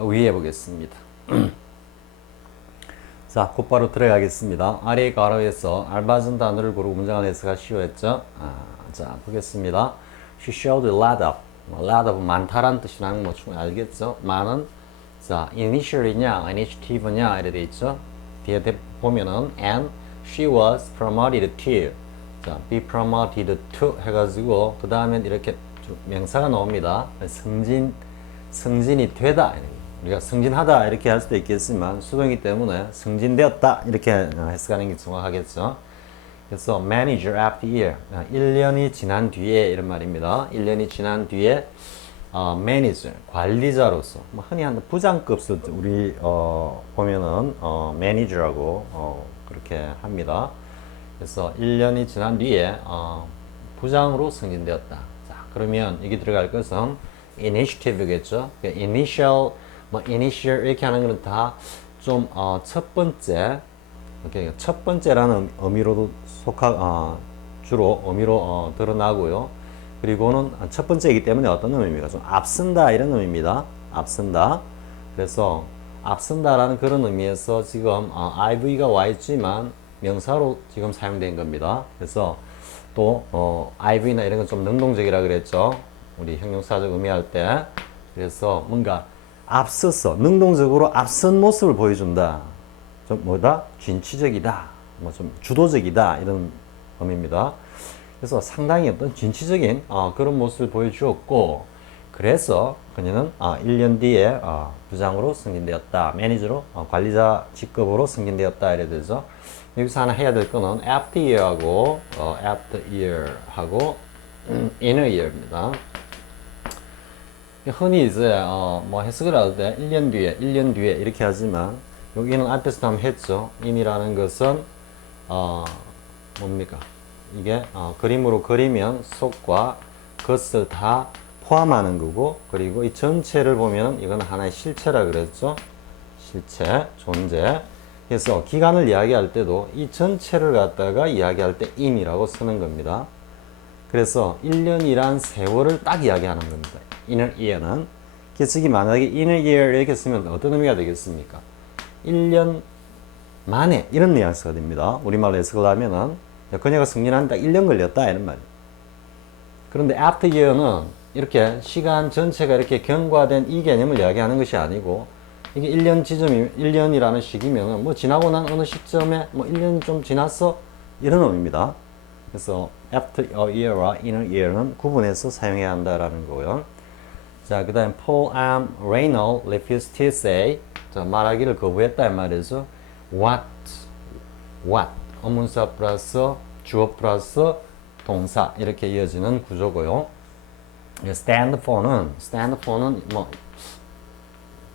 의의해 보겠습니다. 자, 곧바로 들어가겠습니다. 아래 가로에서 알맞은 단어를 고르고 문장을 해석할 쉬웠죠? 자, 보겠습니다. She showed a lot of. lot of 많다란 뜻이라는 거 충분히 알겠죠? 많은. 자, initial이냐, initiative냐 이래 돼 있죠? 뒤에 보면은 and she was promoted to. 자, be promoted to 해가지고 그 다음엔 이렇게 명사가 나옵니다. 승진이 되다. 우리가 승진하다 이렇게 할 수도 있겠지만 수동이기 때문에 승진되었다 이렇게 해석하는 게 정확하겠죠. 그래서 manager after year 1년이 지난 뒤에 이런 말입니다. 1년이 지난 뒤에 manager 관리자로서 뭐 흔히 하는 부장급을 우리 보면은 manager라고 그렇게 합니다. 그래서 1년이 지난 뒤에 부장으로 승진되었다. 자, 그러면 여기 들어갈 것은 initiative겠죠. initial 이렇게 하는 것은 다 좀 첫 번째, 이렇게 첫 번째라는 의미로도 주로 의미로 드러나고요. 그리고는 첫 번째이기 때문에 어떤 의미입니까? 좀 앞선다 이런 의미입니다. 앞선다. 그래서 앞선다라는 그런 의미에서 지금 IV가 와 있지만 명사로 지금 사용된 겁니다. 그래서 또 IV나 이런 건 좀 능동적이라 그랬죠. 우리 형용사적 의미할 때. 그래서 뭔가 앞서서 능동적으로 앞선 모습을 보여준다. 좀 뭐다? 진취적이다. 뭐 좀 주도적이다 이런 의미입니다. 그래서 상당히 어떤 진취적인 그런 모습을 보여주었고, 그래서 그녀는 1년 뒤에 부장으로 승진되었다. 매니저로 관리자 직급으로 승진되었다 이래 되죠. 여기서 하나 해야 될 거는 after year하고 after year하고 in a year입니다. 흔히 이제 뭐 해석을 할 때 1년 뒤에 이렇게 하지만 여기는 앞에서도 한번 했죠. in이라는 것은 뭡니까? 이게 그림으로 그리면 속과 겉을 다 포함하는 거고, 그리고 이 전체를 보면 이건 하나의 실체라 그랬죠. 실체, 존재. 그래서 기간을 이야기할 때도 이 전체를 갖다가 이야기할 때 in이라고 쓰는 겁니다. 그래서 1년이란 세월을 딱 이야기하는 겁니다. inner year는. 그래서 만약에 inner year 이렇게 쓰면 어떤 의미가 되겠습니까? 1년 만에 이런 뉘앙스가 됩니다. 우리말로 해석을 하면은 그녀가 승진하는데 1년 걸렸다 이런 말이에요. 그런데 after year는 이렇게 시간 전체가 이렇게 경과된 이 개념을 이야기하는 것이 아니고, 이게 1년이라는 시기면은 뭐 지나고 난 어느 시점에 뭐 1년 좀 지났어 이런 의미입니다. 그래서 after a year와 inner year는 구분해서 사용해야 한다라는 거고요. 자, 그 다음 Paul M. Reynolds refused to say. 자, 말하기를 거부했다 이 말이죠. what 의문사 플러스 주어 플러스 동사 이렇게 이어지는 구조고요. stand for는 뭐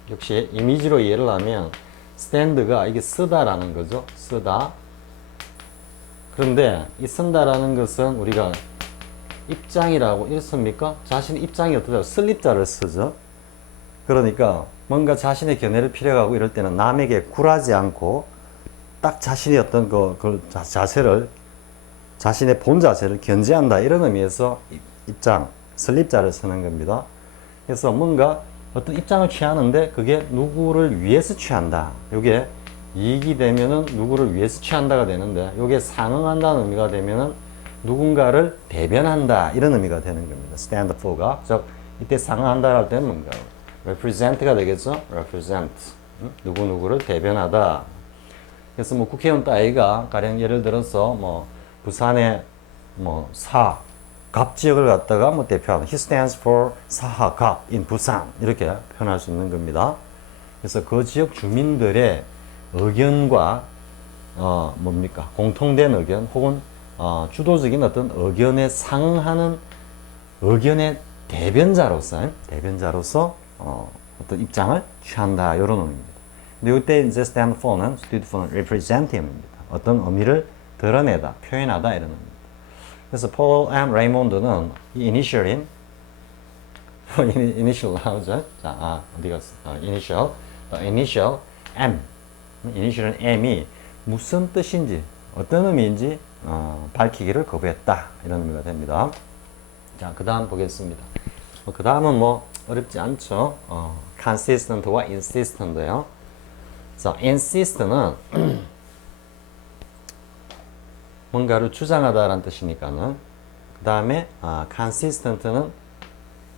역시 이미지로 이해를 하면 stand가 이게 쓰다라는 거죠. 쓰다. 그런데 이 쓴다라는 것은 우리가 입장이라고 읽습니까? 자신의 입장이 어떠냐? 슬립자를 쓰죠. 그러니까 뭔가 자신의 견해를 필요하고 이럴 때는 남에게 굴하지 않고 딱 자신의 어떤 자세를, 자신의 본 자세를 견지한다 이런 의미에서 입장, 슬립자를 쓰는 겁니다. 그래서 뭔가 어떤 입장을 취하는데 그게 누구를 위해서 취한다. 이게 이익이 되면은 누구를 위해서 취한다가 되는데, 이게 상응한다는 의미가 되면은 누군가를 대변한다 이런 의미가 되는 겁니다. stand for가. 즉 이때 상응한다 할 때는 뭔가 represent가 되겠죠. represent. 누구누구를 대변하다. 그래서 뭐 국회의원 따위가 가령 예를 들어서 뭐 부산의 뭐 갑 지역을 갖다가 뭐 대표하는 he stands for 사하갑 in 부산 이렇게 표현할 수 있는 겁니다. 그래서 그 지역 주민들의 의견과 뭡니까? 공통된 의견 혹은 주도적인 어떤 의견에 상응하는 의견의 대변자로서 어떤 입장을 취한다 이런 의미입니다. 근데 이때 이제 stand for는 stood for는 representative입니다. 어떤 의미를 드러내다, 표현하다 이런 의미입니다. 그래서 Paul M. Raymond는 이 initial인 initial 나오죠? 자, 어디 갔어? initial M. initial은 M이 무슨 뜻인지, 어떤 의미인지 밝히기를 거부했다 이런 의미가 됩니다. 자, 그 다음 보겠습니다. 그 다음은 뭐 어렵지 않죠? consistent와 insistent요. 자, insist는 뭔가를 주장하다라는 뜻이니까는 그 다음에 consistent는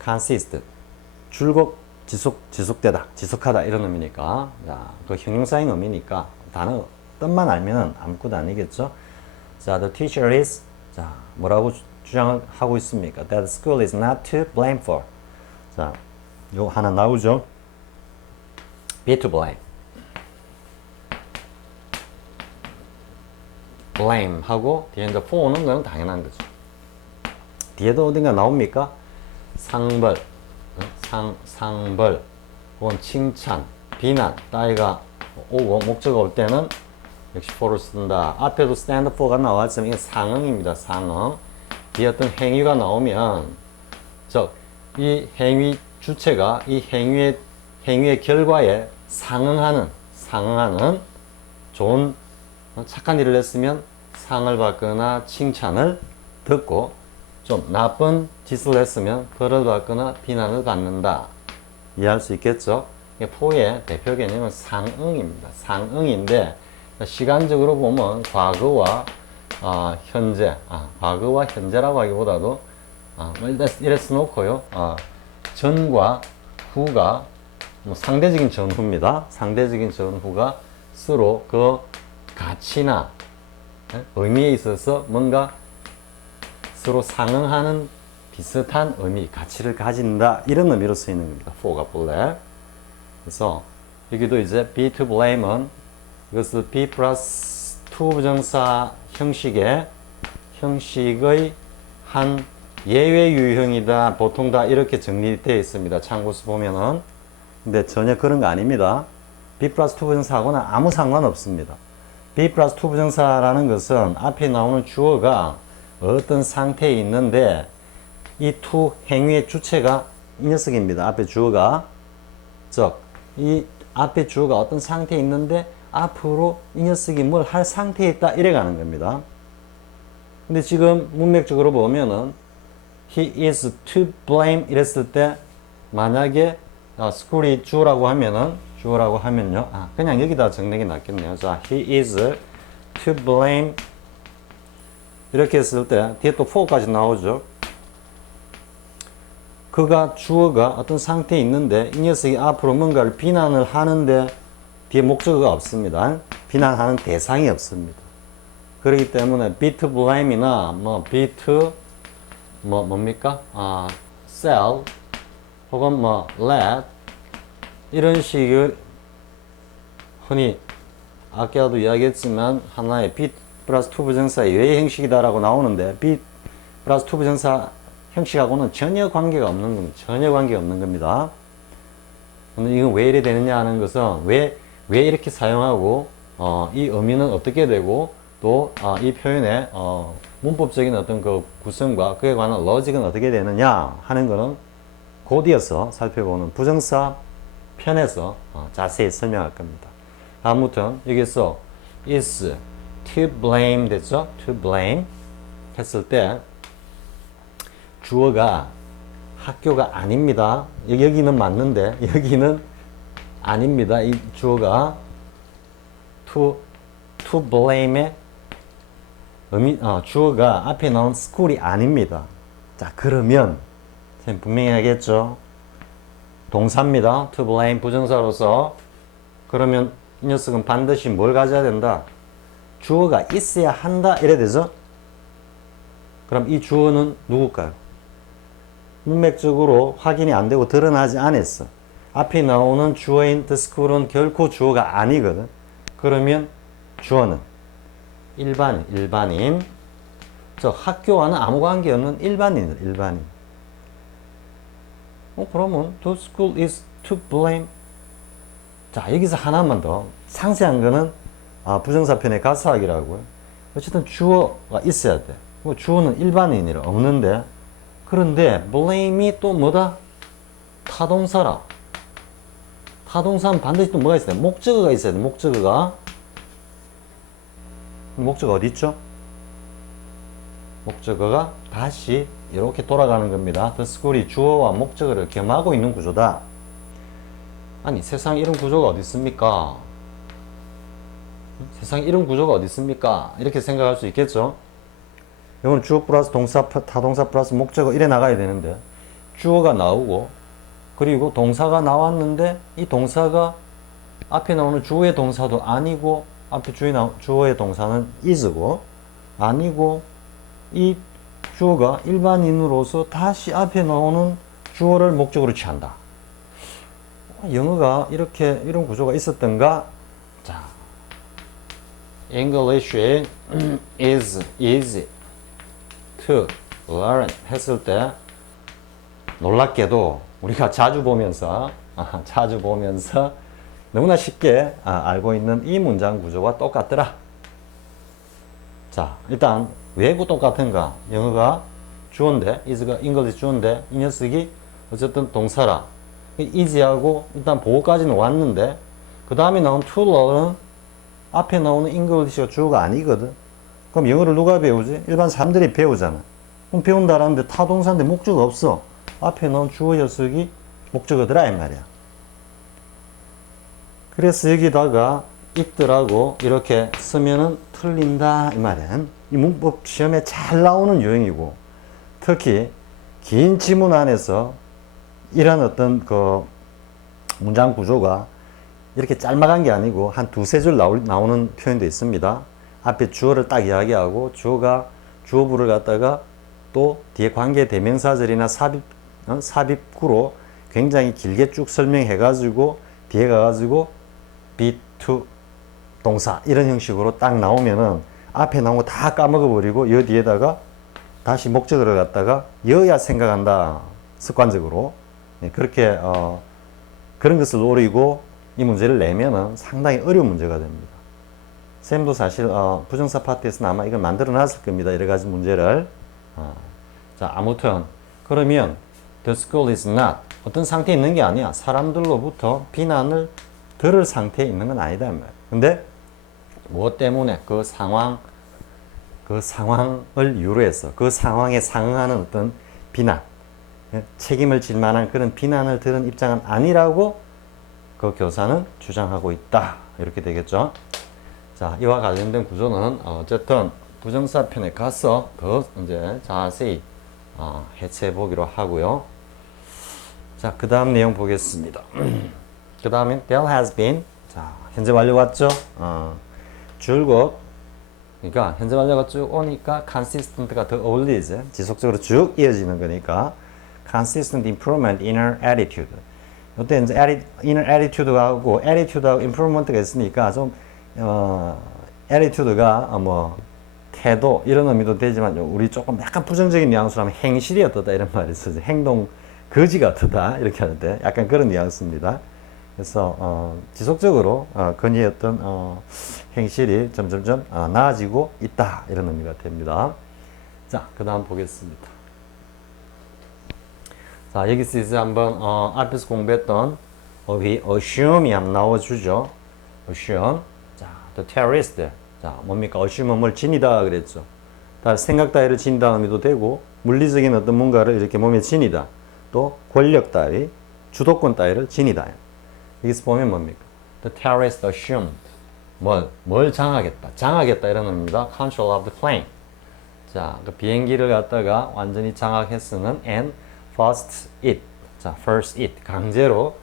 consist 줄곧 지속되다, 지속하다 이런 의미니까 자, 그 형용사인 의미니까 단어 뜻만 알면은 아무것도 아니겠죠. 자, the teacher is 자 뭐라고 주장을 하고 있습니까? That school is not to blame for. 자, 요 하나 나오죠. be to blame. blame 하고 뒤에 이제 for 오는 거는 당연한 거죠. 뒤에도 어딘가 나옵니까? 상벌, 상벌, 혹은 칭찬, 비난, 따위가 오고 목적어 올 때는 역시 for를 쓴다. 앞에도 stand for가 나왔지만 이게 상응입니다. 상응. 뒤에 어떤 행위가 나오면 즉 이 행위 주체가 이 행위의 결과에 상응하는 좋은 착한 일을 했으면 상을 받거나 칭찬을 듣고 좀 나쁜 짓을 했으면 벌을 받거나 비난을 받는다. 이해할 수 있겠죠? for의 대표 개념은 상응입니다. 상응인데 시간적으로 보면 과거와 현재, 과거와 현재라고 하기보다도 이래서 놓고요. 전과 후가 상대적인 전후입니다. 상대적인 전후가 서로 그 가치나 의미에 있어서 뭔가 서로 상응하는 비슷한 의미, 가치를 가진다 이런 의미로 쓰이는 겁니다. for가 본래. 그래서 여기도 이제 be to blame은 이것을 be 플러스 to 부정사 형식의 한 예외 유형이다, 보통 다 이렇게 정리되어 있습니다. 참고서 보면은. 근데 전혀 그런 거 아닙니다. be 플러스 to 부정사하고는 아무 상관없습니다. be 플러스 to 부정사라는 것은 앞에 나오는 주어가 어떤 상태에 있는데 이 to 행위의 주체가 이 녀석입니다. 앞에 주어가. 즉, 이 앞에 주어가 어떤 상태에 있는데 앞으로 이 녀석이 뭘 할 상태에 있다 이래 가는 겁니다. 근데 지금 문맥적으로 보면은 he is to blame 이랬을 때 만약에 school이 주어라고 하면요. 그냥 여기다 적는 게 낫겠네요. 자, he is to blame 이렇게 했을 때 뒤에 또 for까지 나오죠. 그가 주어가 어떤 상태에 있는데 이 녀석이 앞으로 뭔가를 비난을 하는데 뒤에 목적어가 없습니다. 비난하는 대상이 없습니다. 그렇기 때문에 be to blame이나 be to 뭡니까? sell 혹은 let 이런 식의 흔히 아까도 이야기했지만 하나의 be 플러스 to 부정사의 외의 형식이다라고 나오는데 be 플러스 to 부정사 형식하고는 전혀 관계가 없는 겁니다. 전혀 관계가 없는 겁니다. 근데 이건 왜 이래 되느냐 하는 것은 왜 이렇게 사용하고 이 의미는 어떻게 되고 또 이 표현의 문법적인 어떤 그 구성과 그에 관한 로직은 어떻게 되느냐 하는 것은 곧 이어서 살펴보는 부정사 편에서 자세히 설명할 겁니다. 아무튼 여기서 is to blame 됐죠? to blame 했을 때 주어가 학교가 아닙니다. 여기는 맞는데 여기는 아닙니다. 이 주어가 to blame의 주어가 앞에 나온 school이 아닙니다. 자, 그러면 분명히 하겠죠. 동사입니다. to blame 부정사로서. 그러면 이 녀석은 반드시 뭘 가져야 된다? 주어가 있어야 한다 이래 되죠. 그럼 이 주어는 누굴까요? 문맥적으로 확인이 안 되고 드러나지 않았어. 앞에 나오는 주어인 the school은 결코 주어가 아니거든. 그러면 주어는 일반인. 저 학교와는 아무 관계없는 일반인. 그러면 the school is to blame. 자, 여기서 하나만 더 상세한 거는 부정사편의 가사학이라고요. 어쨌든 주어가 있어야 돼. 주어는 일반인이라 없는데 그런데 blame이 또 뭐다? 타동사라. 타동사는 반드시 또 뭐가 있어야 돼? 목적어가 있어야 돼. 목적어 어디 있죠? 목적어가 다시 이렇게 돌아가는 겁니다. The school이 주어와 목적어를 겸하고 있는 구조다. 아니, 세상에 이런 구조가 어디 있습니까? 세상에 이런 구조가 어디 있습니까? 이렇게 생각할 수 있겠죠? 이건 주어 플러스 동사, 타동사 플러스 목적어 이래 나가야 되는데, 주어가 나오고, 그리고 동사가 나왔는데, 이 동사가 앞에 나오는 주어의 동사도 아니고, 앞에 주어의 동사는 is고, 아니고, 이 주어가 일반인으로서 다시 앞에 나오는 주어를 목적으로 취한다. 영어가 이렇게, 이런 구조가 있었던가? 자, English에 is easy to learn 했을 때 놀랍게도 우리가 자주 보면서 너무나 쉽게 알고 있는 이 문장 구조와 똑같더라. 자, 일단 왜고 똑같은가? 영어가 주어인데, is가 English 주어인데 이 녀석이 어쨌든 동사라. easy하고 일단 보호까지는 왔는데 그 다음에 나온 to learn은 앞에 나오는 English가 주어가 아니거든. 그럼 영어를 누가 배우지? 일반 사람들이 배우잖아. 그럼 배운다라는데 타동사인데 목적어 없어. 앞에 나온 주어 녀석이 목적어더라 이 말이야. 그래서 여기다가 it라고 이렇게 쓰면은 틀린다 이 말이야. 이 문법 시험에 잘 나오는 유형이고, 특히 긴 지문 안에서 이런 어떤 그 문장 구조가 이렇게 짤막한 게 아니고 한 두세 줄 나오는 표현도 있습니다. 앞에 주어를 딱 이야기하고 주어가 주어부를 갖다가 또 뒤에 관계 대명사절이나 삽입구로 굉장히 길게 쭉 설명해 가지고 뒤에 가가지고 be to 동사 이런 형식으로 딱 나오면은 앞에 나온 거 다 까먹어 버리고 여 뒤에다가 다시 목적어를 갖다가 여야 생각한다 습관적으로. 네, 그렇게 그런 것을 노리고 이 문제를 내면은 상당히 어려운 문제가 됩니다. 쌤도 사실 부정사 파트에서는 아마 이걸 만들어 놨을 겁니다. 여러 가지 문제를. 자, 아무튼 그러면 the school is not 어떤 상태에 있는 게 아니야. 사람들로부터 비난을 들을 상태에 있는 건 아니다 이 말이야. 근데 무엇 때문에 그 상황을 이유로 해서 그 상황에 상응하는 어떤 비난, 책임을 질 만한 그런 비난을 들은 입장은 아니라고 그 교사는 주장하고 있다. 이렇게 되겠죠. 자, 이와 관련된 구조는 어쨌든 부정사 편에 가서 더 이제 자세히 해체해 보기로 하고요. 자, 그 다음 내용 보겠습니다. 그 다음에 there has been. 자, 현재 완료 왔죠? 줄곧. 그러니까 현재 완료가 쭉 오니까 consistent가 더 어울리지. 지속적으로 쭉 이어지는 거니까 consistent improvement inner attitude. 이때 이제 inner attitude하고 attitude하고 improvement가 있으니까 좀 attitude가 뭐 태도 이런 의미도 되지만 우리 조금 약간 부정적인 뉘앙스로 하면 행실이 어떠다 이런 말이 쓰죠. 행동 거지가 어떠다 이렇게 하는데 약간 그런 뉘앙스입니다. 그래서 지속적으로 건의의 어떤 행실이 점점점 나아지고 있다 이런 의미가 됩니다. 자, 그 다음 보겠습니다. 자, 여기서 이제 한번 앞에서 공부했던 assume이 한번 나와주죠. assume. 자, the terrorist. 자, 뭡니까? assume은 뭘 지니다 그랬죠. 다 생각 따위를 지니다 의미도 되고 물리적인 어떤 뭔가를 이렇게 몸에 지니다. 또 권력 따위, 주도권 따위를 지니다. 여기서 보면 뭡니까? The terrorist assumed. 뭘 장악했다. 장악했다 이런 의미입니다. Control of the plane. 자, 그 비행기를 갖다가 완전히 장악했으는 and forced it. 자, forced it. 강제로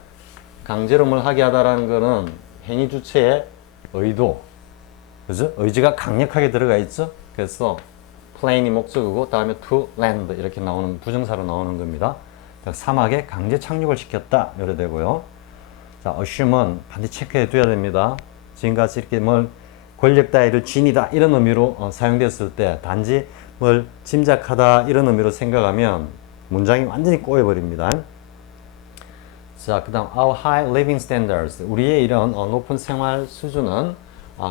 뭘 하게 하다라는 거는 행위 주체의 의도. 그죠? 의지가 강력하게 들어가 있죠? 그래서 plane이 목적이고 다음에 to land 이렇게 나오는 부정사로 나오는 겁니다. 사막에 강제 착륙을 시켰다. 이래 되고요. 자, assume은 반드시 체크해 둬야 됩니다. 지금같이 이렇게 뭘 권력 따위를 지니다 이런 의미로 사용됐을 때 단지 뭘 짐작하다 이런 의미로 생각하면 문장이 완전히 꼬여버립니다. 자, 그 다음 our high living standards 우리의 이런 높은 생활 수준은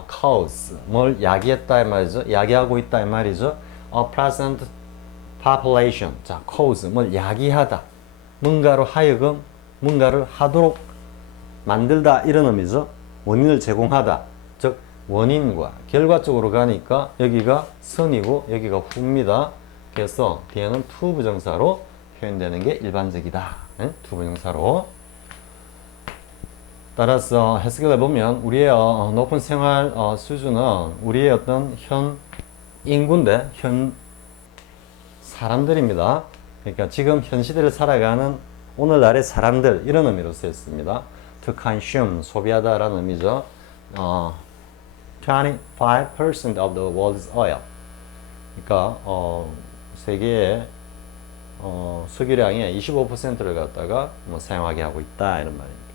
cause 뭘 야기했다 이 말이죠. 야기하고 있다 이 말이죠. a present population 자, cause 뭘 야기하다 뭔가로 하여금 뭔가를 하도록 만들다 이런 의미죠. 원인을 제공하다. 즉 원인과 결과적으로 가니까 여기가 선이고 여기가 후입니다. 그래서 뒤에는 to 부정사로 표현되는 게 일반적이다. 네? to 부정사로. 따라서 해석을 해보면 우리의 높은 생활 수준은 우리의 어떤 현 인구인데 현 사람들입니다. 그러니까 지금 현 시대를 살아가는 오늘날의 사람들 이런 의미로 쓰였습니다. To consume 소비하다라는 의미죠. 25% of the world's oil. 그러니까 세계의 석유량의 25%를 갖다가 뭐 사용하게 하고 있다 이런 말입니다.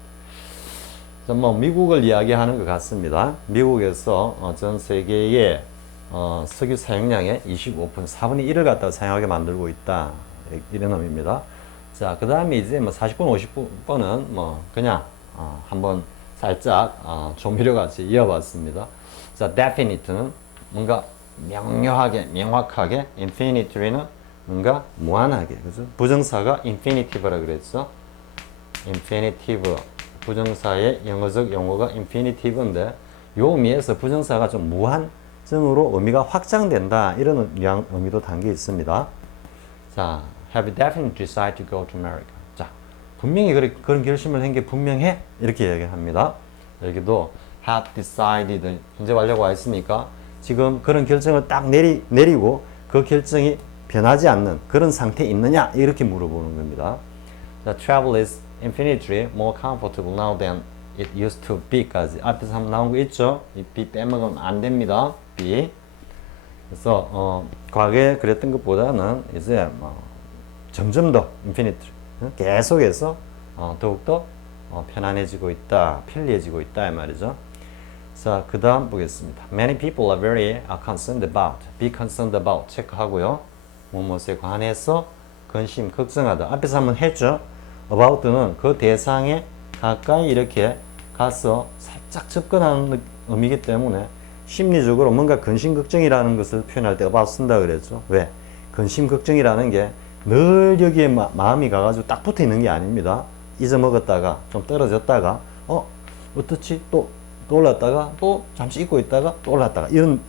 뭐 미국을 이야기하는 것 같습니다. 미국에서 전 세계의 석유 사용량의 25%, 4분의 1을 갖다가 사용하게 만들고 있다. 이런 의미입니다. 자, 그 다음에 이제 뭐 40번, 50번은 뭐 그냥 한번 살짝 조미료 같이 이어봤습니다. 자, definite는 뭔가 명료하게, 명확하게, infinite는 뭔가 무한하게, 그죠? 부정사가 infinitive라 그랬죠? infinitive. 부정사의 영어적 용어가 infinitive인데 요 의미에서 부정사가 좀 무한정으로 의미가 확장된다 이런 의미도 담겨 있습니다. 자, have you definitely decided to go to America? 자, 분명히 그런 결심을 한 게 분명해 이렇게 얘기합니다. 여기도 have decided 현재 완료가 와 있으니까 지금 그런 결정을 딱 내리고 그 결정이 변하지 않는 그런 상태에 있느냐 이렇게 물어보는 겁니다. 자, travel is infinitely more comfortable now than it used to be까지 앞에서 한번 나온 거 있죠? 이 be 빼먹으면 안 됩니다. be. 그래서 과거에 그랬던 것보다는 이제 점점 더 infinitely 계속해서 더욱더 편안해지고 있다, 편리해지고 있다 이 말이죠. 자, 그 다음 보겠습니다. Many people are very concerned about, be concerned about 체크하고요. 무엇에 관해서 근심, 걱정하다. 앞에서 한번 했죠. about는 그 대상에 가까이 이렇게 가서 살짝 접근하는 의미이기 때문에 심리적으로 뭔가 근심, 걱정이라는 것을 표현할 때 about 쓴다 그랬죠. 왜? 근심, 걱정이라는 게 늘 여기에 마음이 가가지고 딱 붙어 있는 게 아닙니다. 잊어먹었다가 좀 떨어졌다가 어떻지? 또 올랐다가 또 잠시 잊고 있다가 또 올랐다가 이런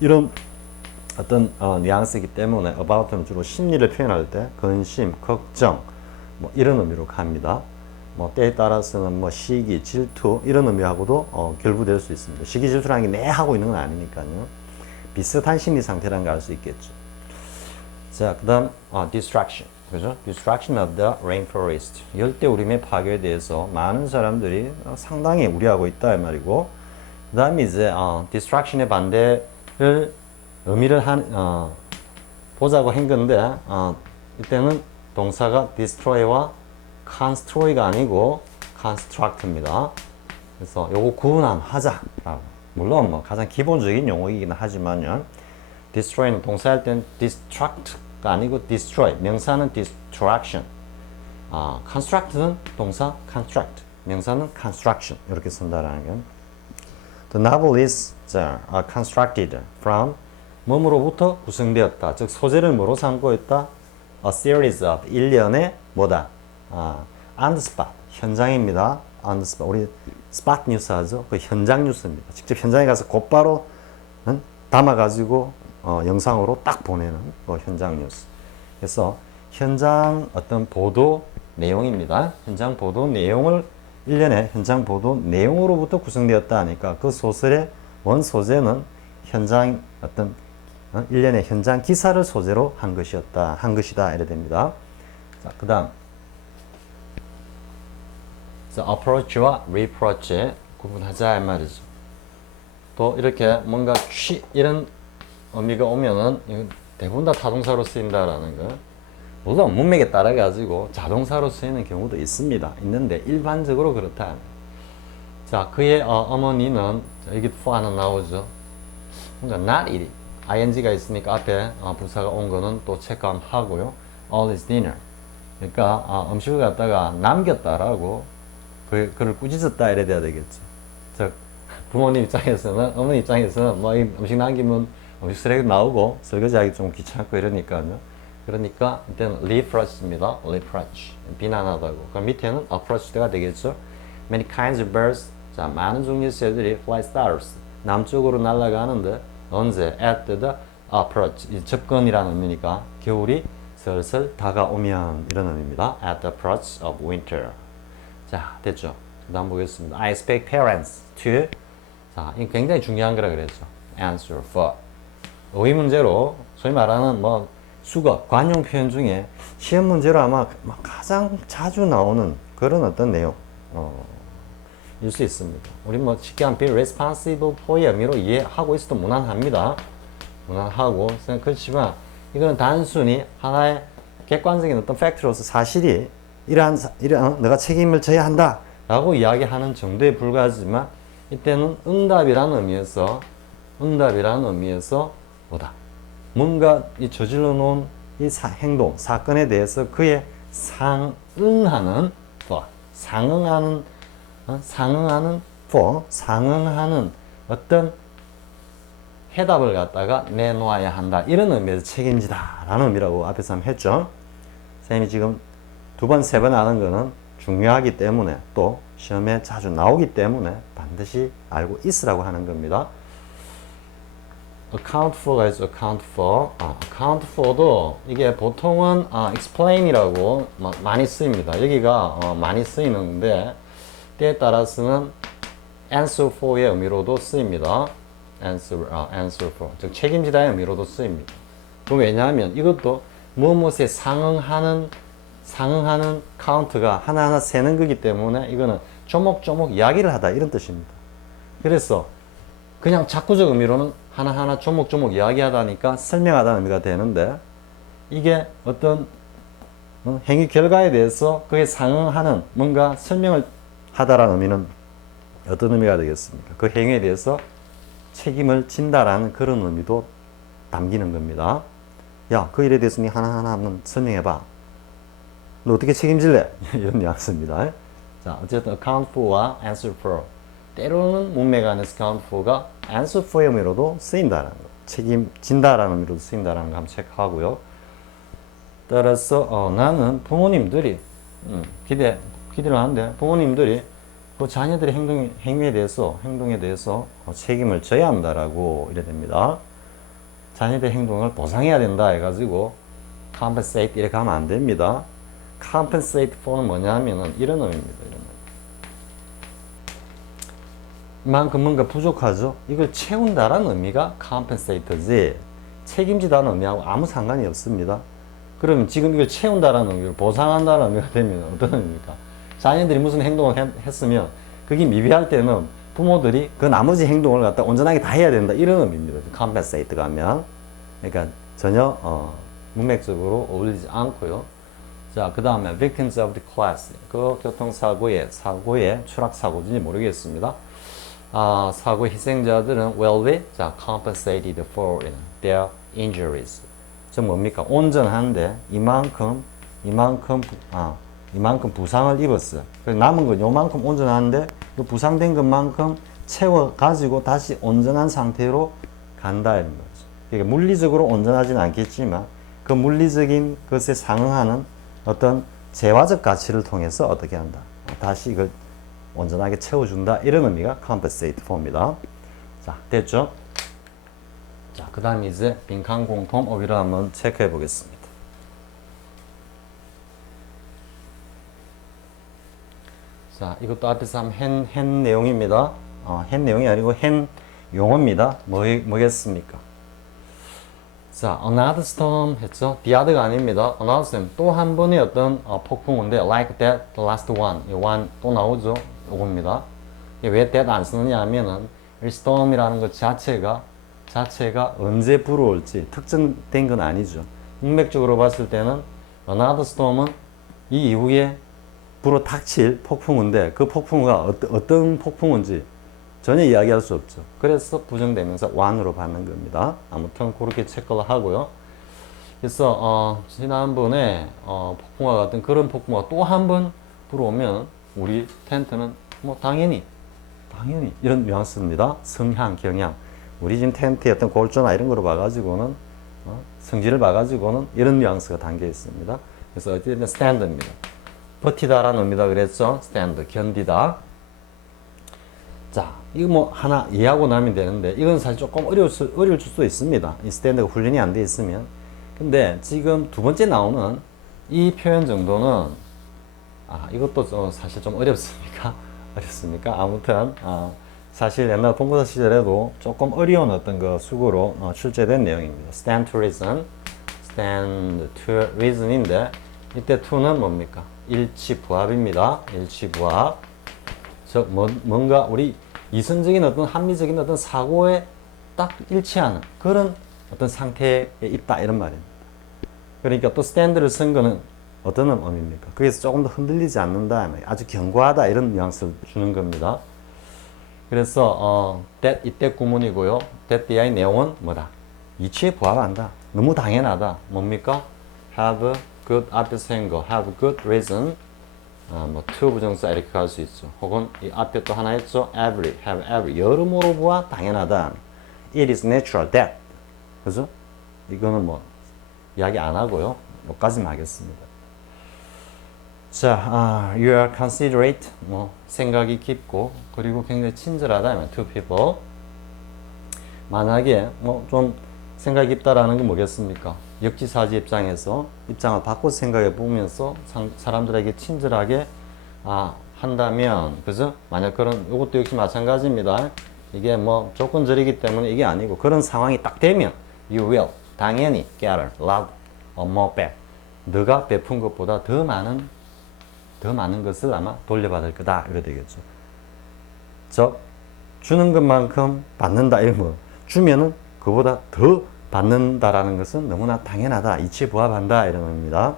어떤 뉘앙스이기 때문에 about는 주로 심리를 표현할 때 근심, 걱정 뭐 이런 의미로 갑니다. 뭐 때에 따라서는 뭐 시기, 질투 이런 의미하고도 결부될 수 있습니다. 시기, 질투라는 게 내 하고 있는 건 아니니까요. 비슷한 심리 상태라는 걸 알 수 있겠죠. 자, 그다음 distraction, 그죠? Destruction of the rainforest. 열대우림의 파괴에 대해서 많은 사람들이 상당히 우려하고 있다 이 말이고, 그다음에 이제 distraction의 반대를 의미를 보자고 한 건데 이때는 동사가 destroy와 construct가 아니고 construct입니다. 그래서 요거 구분하자. 물론 뭐 가장 기본적인 용어이긴 하지만요. destroy는 동사할 땐 destruct가 아니고 destroy. 명사는 destruction. construct는 동사 construct. 명사는 construction. 이렇게 쓴다라는 건. The novel is constructed from 뭐로부터 구성되었다. 즉 소재를 뭐로 삼고 있다? A series of 일련의 뭐다? on the spot 현장입니다. on the spot 우리 spot 뉴스 하죠. 그 현장 뉴스입니다. 직접 현장에 가서 곧바로 담아가지고 영상으로 딱 보내는 그 현장 뉴스. 그래서 현장 어떤 보도 내용입니다. 현장 보도 내용을 일련의 현장 보도 내용으로부터 구성되었다 하니까 그 소설의 원 소재는 현장 어떤 일련의 현장 기사를 소재로 한 것이다 이래 됩니다. 자, 그다음 approach와 reproach 구분하자 이 말이죠. 또 이렇게 뭔가 이런 의미가 오면은 대부분 다 타동사로 쓰인다라는 거. 물론 문맥에 따라 가지고 자동사로 쓰이는 경우도 있는데 일반적으로 그렇다. 자, 그의 어머니는 여기 for 하나 나오죠. 그러니까 not eating ing가 있으니까 앞에 부사가 온 거는 또 체크하고요. all is dinner. 그러니까 음식을 갖다가 남겼다라고 그를 꾸짖었다 이래 돼야 되겠죠. 즉 부모님 입장에서는 어머니 입장에서는 뭐 음식 남기면 음식 쓰레기 나오고 설거지하기 좀 귀찮고 이러니까요. 그러니까 이때는 reproach입니다. reproach 비난하다고. 그럼 밑에는 approach가 되겠죠. Many kinds of birds. 자, 많은 종류의 새들이 fly south 남쪽으로 날아가는데 언제? at the approach 접근이라는 의미니까 겨울이 슬슬 다가오면 이런 의미입니다. At the approach of winter. 자, 됐죠? 그 다음 보겠습니다. I expect parents to. 자, 이거 굉장히 중요한 거라 그랬죠. Answer for. 의의 문제로 소위 말하는 뭐 수거, 관용 표현 중에 시험 문제로 아마 가장 자주 나오는 그런 어떤 내용 일 수 있습니다. 우리 뭐 쉽게 한 be responsible for의 의미로 이해하고 있어도 무난합니다. 무난하고 그렇지만 이거는 단순히 하나의 객관적인 어떤 팩트로서 사실이 이러한 내가 책임을 져야 한다 라고 이야기하는 정도에 불과하지만 이때는 응답이라는 의미에서 뭐다? 뭔가 이 저질러 놓은 이 행동, 사건에 대해서 그에 상응하는 어떤 해답을 갖다가 내놓아야 한다. 이런 의미에서 책임지다 라는 의미라고 앞에서 한번 했죠. 선생님이 지금 두 번, 세 번 하는 거는 중요하기 때문에 또 시험에 자주 나오기 때문에 반드시 알고 있으라고 하는 겁니다. account for가 있죠. account for도 이게 보통은 explain이라고 많이 쓰입니다. 여기가 많이 쓰이는데 때에 따라서는 answer for의 의미로도 쓰입니다. answer for, 즉 책임지다의 의미로도 쓰입니다. 그 왜냐하면 이것도 무엇에 상응하는 카운트가 하나하나 세는 거기 때문에 이거는 조목조목 이야기를 하다 이런 뜻입니다. 그래서 그냥 작구적 의미로는 하나하나 조목조목 이야기하다니까 설명하다는 의미가 되는데 이게 어떤 행위 결과에 대해서 그에 상응하는 뭔가 설명을 하다라는 의미는 어떤 의미가 되겠습니까? 그 행위에 대해서 책임을 진다라는 그런 의미도 담기는 겁니다. 야, 그 일에 대해서 니 하나하나 한번 설명해봐. 너 어떻게 책임질래? 이런 뉘앙스입니다. 자, 어쨌든 account for와 answer for. 때로는 문맥 안에서 account for가 answer for의 의미로도 쓰인다라는 거. 책임진다라는 의미로도 쓰인다라는 거 한번 체크하고요. 따라서 나는 부모님들이 기대를 하는데 부모님들이 그 자녀들의 행동에 대해서 책임을 져야 한다라고 이래 됩니다. 자녀들의 행동을 보상해야 된다 해가지고 compensate 이렇게 하면 안 됩니다. compensate for는 뭐냐 하면은 이런 의미입니다. 이만큼 뭔가 부족하죠? 이걸 채운다라는 의미가 compensate지 책임지다는 의미하고 아무 상관이 없습니다. 그러면 지금 이걸 채운다라는 의미로 보상한다는 의미가 되면 어떤 의미입니까? 자녀들이 무슨 행동을 했으면 그게 미비할 때는 부모들이 그 나머지 행동을 갖다 온전하게 다 해야 된다 이런 의미입니다. compensate가 하면 그러니까 전혀 문맥적으로 어울리지 않고요. 자, 그 다음에 victims of the class 그 교통사고의 추락사고인지 모르겠습니다. 사고 희생자들은 will be compensated for their injuries. 즉 뭡니까? 온전한데 이만큼 부상을 입었어요. 남은 건 요만큼 온전한데 부상된 것만큼 채워가지고 다시 온전한 상태로 간다 이런 거죠. 그러니까 물리적으로 온전하지는 않겠지만 그 물리적인 것에 상응하는 어떤 재화적 가치를 통해서 어떻게 한다. 다시 이걸 온전하게 채워준다. 이런 의미가 compensate for입니다. 자, 됐죠? 자, 그 다음에 이제 빈칸 공통 어휘를 한번 체크해 보겠습니다. 자, 이것도 앞에서 한번 한 내용입니다. 한 내용이 아니고 한 용어입니다. 뭐겠습니까? 자, another storm 했죠? the other가 아닙니다. another storm 또 한 번의 어떤 폭풍우인데 like that, the last one 이 one 또 나오죠? 요겁니다. 왜 that 안 쓰느냐 하면은 이 storm이라는 것 자체가 언제 불어올지 특정된 건 아니죠. 문맥적으로 봤을 때는 another storm은 이 이후에 불어 닥칠 폭풍우인데 그 폭풍우가 어떤 폭풍우인지 전혀 이야기할 수 없죠. 그래서 부정대명사 one으로 받는 겁니다. 아무튼 그렇게 체크를 하고요. 그래서 지난번에 폭풍우와 같은 그런 폭풍우가 또 한 번 불어오면 우리 텐트는 뭐 당연히 이런 뉘앙스입니다. 성향, 경향. 우리 지금 텐트의 어떤 골조나 이런 거로 봐가지고는 성질을 봐가지고는 이런 뉘앙스가 담겨 있습니다. 그래서 어쨌든 stand입니다. 버티다라는 의미다 그랬죠. stand, 견디다. 자, 이거 뭐 하나 이해하고 나면 되는데 이건 사실 조금 어려울 수도 있습니다. 이 stand가 훈련이 안 돼 있으면 근데 지금 두 번째 나오는 이 표현 정도는 이것도 사실 좀 어렵습니까? 어렵습니까? 아무튼 사실 옛날 본고사 시절에도 조금 어려운 어떤 그 수고로 출제된 내용입니다. stand to reason, stand to reason인데 이때 to는 뭡니까? 일치부합입니다. 일치부합. 즉 뭔가 우리 이성적인 어떤 합리적인 어떤 사고에 딱 일치하는 그런 어떤 상태에 있다 이런 말입니다. 그러니까 또 stand를 쓴 거는 어떤 의미입니까? 거기서 조금 더 흔들리지 않는다, 아주 견고하다 이런 뉘앙스를 주는 겁니다. 그래서 that 이때 구문이고요. that the의 내용은 뭐다? 이치에 부합한다. 너무 당연하다. 뭡니까? have good 앞에 쓴 거, have good reason. 뭐 to 부정사 이렇게 갈 수 있죠. 혹은 이 앞에 또 하나 있죠. every, have every. 여러모로 보아 당연하다. It is natural that. 그죠? 이거는 이야기 안 하고요. 여기까지만 하겠습니다. 자, you are considerate. 생각이 깊고, 그리고 굉장히 친절하다. to people. 만약에, 좀 생각이 깊다라는 게 뭐겠습니까? 역지사지 입장에서 입장을 바꿔서 생각해 보면서 사람들에게 친절하게 한다면, 그죠? 만약 이것도 역시 마찬가지입니다. 이게 조건절이기 때문에 이게 아니고 그런 상황이 딱 되면 you will 당연히 get a lot more back. 너가 베푼 것보다 더 많은 것을 아마 돌려받을 거다 이렇게 되겠죠. 즉 주는 것만큼 받는다 이런 거. 주면은 그보다 더 받는다라는 것은 너무나 당연하다. 이치에 부합한다 이런 겁니다.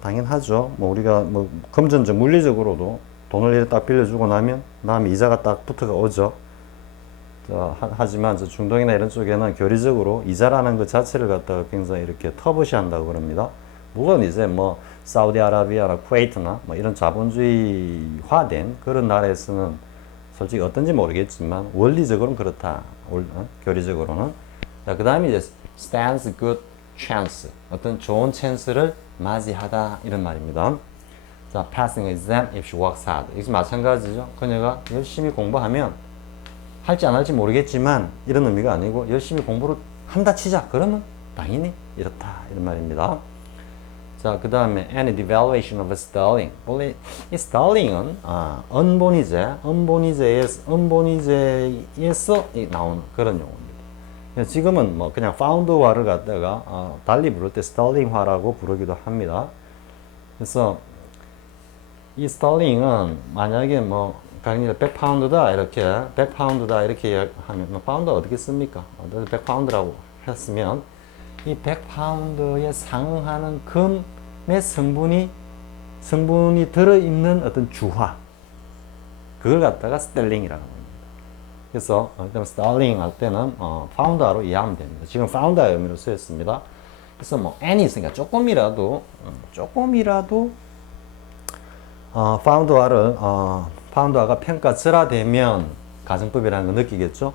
당연하죠. 우리가 금전적 물리적으로도 돈을 이렇게 딱 빌려주고 나면 다음에 이자가 딱 붙어가 오죠. 하지만 중동이나 이런 쪽에는 교리적으로 이자라는 것 자체를 갖다가 굉장히 이렇게 터부시한다고 그럽니다. 물론 이제 사우디아라비아나 쿠웨이트나 이런 자본주의화된 그런 나라에서는 솔직히 어떤지 모르겠지만 원리적으로는 그렇다. 교리적으로는. 자, 그 다음에 이제 stands good chance. 어떤 좋은 찬스를 맞이하다 이런 말입니다. 자, passing exam if she works hard. 이것이 마찬가지죠. 그녀가 열심히 공부하면 할지 안 할지 모르겠지만 이런 의미가 아니고 열심히 공부를 한다 치자. 그러면 당연히 이렇다 이런 말입니다. 자, 그 다음에 any devaluation of sterling. 원래 이 sterling은 은본위제에서 나오는 그런 용어입니다. 지금은 그냥 파운드화를 갖다가 달리 부를 때 스털링화라고 부르기도 합니다. 그래서 이 스털링은 만약에 100파운드다 이렇게 100파운드다 이렇게 하면 파운드가 어떻게 씁니까? 100파운드라고 했으면 이 100파운드에 상응하는 금의 성분이 들어있는 어떤 주화, 그걸 갖다가 스텔링이라고 합니다. 그래서 스텔링 할 때는 파운드화로 이해하면 됩니다. 지금 파운드화 의미로 쓰였습니다. 그래서 any 있으니까 조금이라도 파운드화가 평가절하되면 가정법이라는 거 느끼겠죠?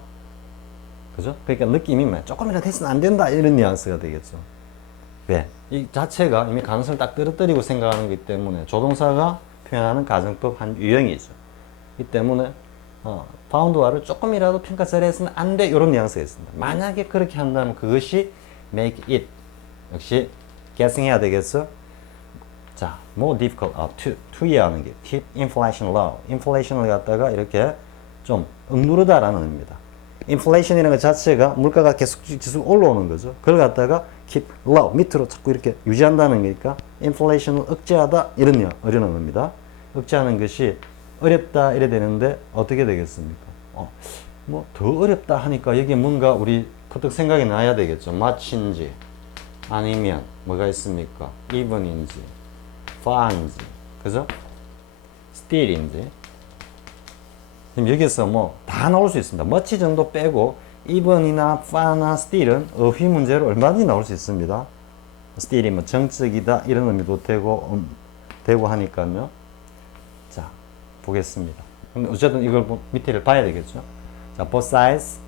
그죠? 그러니까 느낌이 조금이라도 했으면 안 된다 이런 뉘앙스가 되겠죠. 왜? 이 자체가 이미 가능성을 딱 떨어뜨리고 생각하는 거기 때문에 조동사가 표현하는 가정법 한 유형이죠. 이 때문에 파운드화를 조금이라도 평가절했으면 안 돼 이런 뉘앙스가 있습니다. 만약에 그렇게 한다면 그것이 make it 역시 guessing 해야 되겠죠? 자, more difficult to 이해하는 게 keep inflation low. inflation을 갖다가 이렇게 좀 억누르다라는 의미입니다. 인플레이션이라는 것 자체가 물가가 계속 올라오는 거죠. 그걸 갖다가 keep low 밑으로 자꾸 이렇게 유지한다는 거니까 인플레이션을 억제하다 이런 어려운 겁니다. 억제하는 것이 어렵다 이래 되는데 어떻게 되겠습니까? 더 어렵다 하니까 여기에 뭔가 우리 퍼뜩 생각이 나야 되겠죠. much인지 아니면 뭐가 있습니까? even인지 far인지 그죠? still인지 지금 여기서 다 나올 수 있습니다. much 정도 빼고 even이나 far나 still은 어휘 문제로 얼마든지 나올 수 있습니다. still이 정적이다 이런 의미도 되고 하니까요. 자, 보겠습니다. 근데 어쨌든 이걸 밑에를 봐야 되겠죠. 자, both sides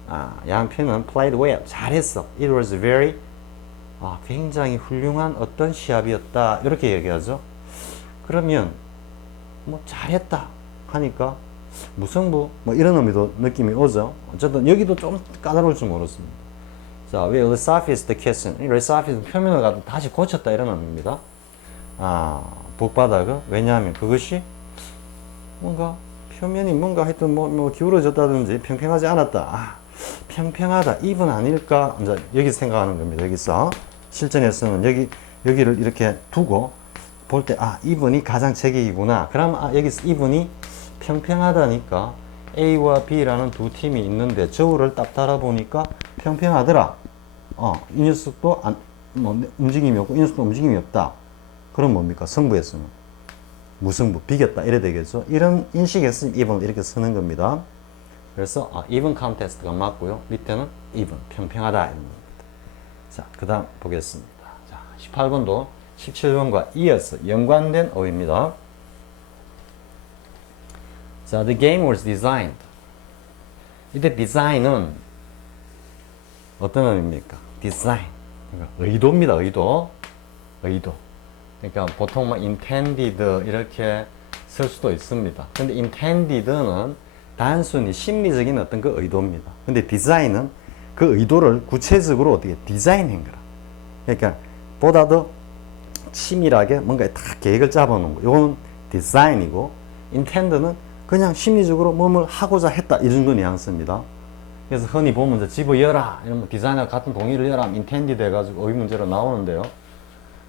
양편은 played well 잘했어. It was very 굉장히 훌륭한 어떤 시합이었다 이렇게 얘기하죠. 그러면 잘했다 하니까 무승부 이런 의미도 느낌이 오죠. 어쨌든 여기도 좀 까다로울 줄 모르겠습니다. 자, we resurfaced the kitchen. 이 resurface 표면을 갖다 다시 고쳤다 이런 의미입니다. 아, 북바다가 왜냐하면 그것이 뭔가 표면이 뭔가 하여튼 뭐 기울어졌다든지 평평하지 않았다. 아, 평평하다. 입은 아닐까? 이제 여기서 생각하는 겁니다. 여기서 실전에서는 여기를 이렇게 두고 볼 때 아, 이분이 가장 제격이구나. 그럼 아, 여기서 이분이 평평하다니까 A와 B라는 두 팀이 있는데 저울을 딱 달아보니까 평평하더라. 이 녀석도 움직임이 없고 이 녀석도 움직임이 없다. 그럼 뭡니까? 승부에서는 무승부, 비겼다 이래 되겠죠. 이런 인식에서 even을 이렇게 쓰는 겁니다. 그래서 even contest가 맞고요. 밑에는 even, 평평하다 이런 겁니다. 자, 그 다음 보겠습니다. 자, 18번도 17번과 이어서 연관된 어휘입니다. 자, the game was designed. 이때 design은 어떤 의미입니까? design. 그러니까 의도입니다. 의도. 그러니까 보통 막 intended 이렇게 쓸 수도 있습니다. 근데 intended는 단순히 심리적인 어떤 그 의도입니다. 근데 design은 그 의도를 구체적으로 어떻게 디자인한 거라. 그러니까 보다 더 치밀하게 뭔가 다 계획을 잡아놓은 거. 이건 design이고 intend는 그냥 심리적으로 뭐뭘 하고자 했다 이 정도 뉘앙스입니다. 그래서 흔히 보면 이제 집어 열라 이러면 디자인과 같은 동의를 열라 intended 해가지고 어휘 문제로 나오는데요.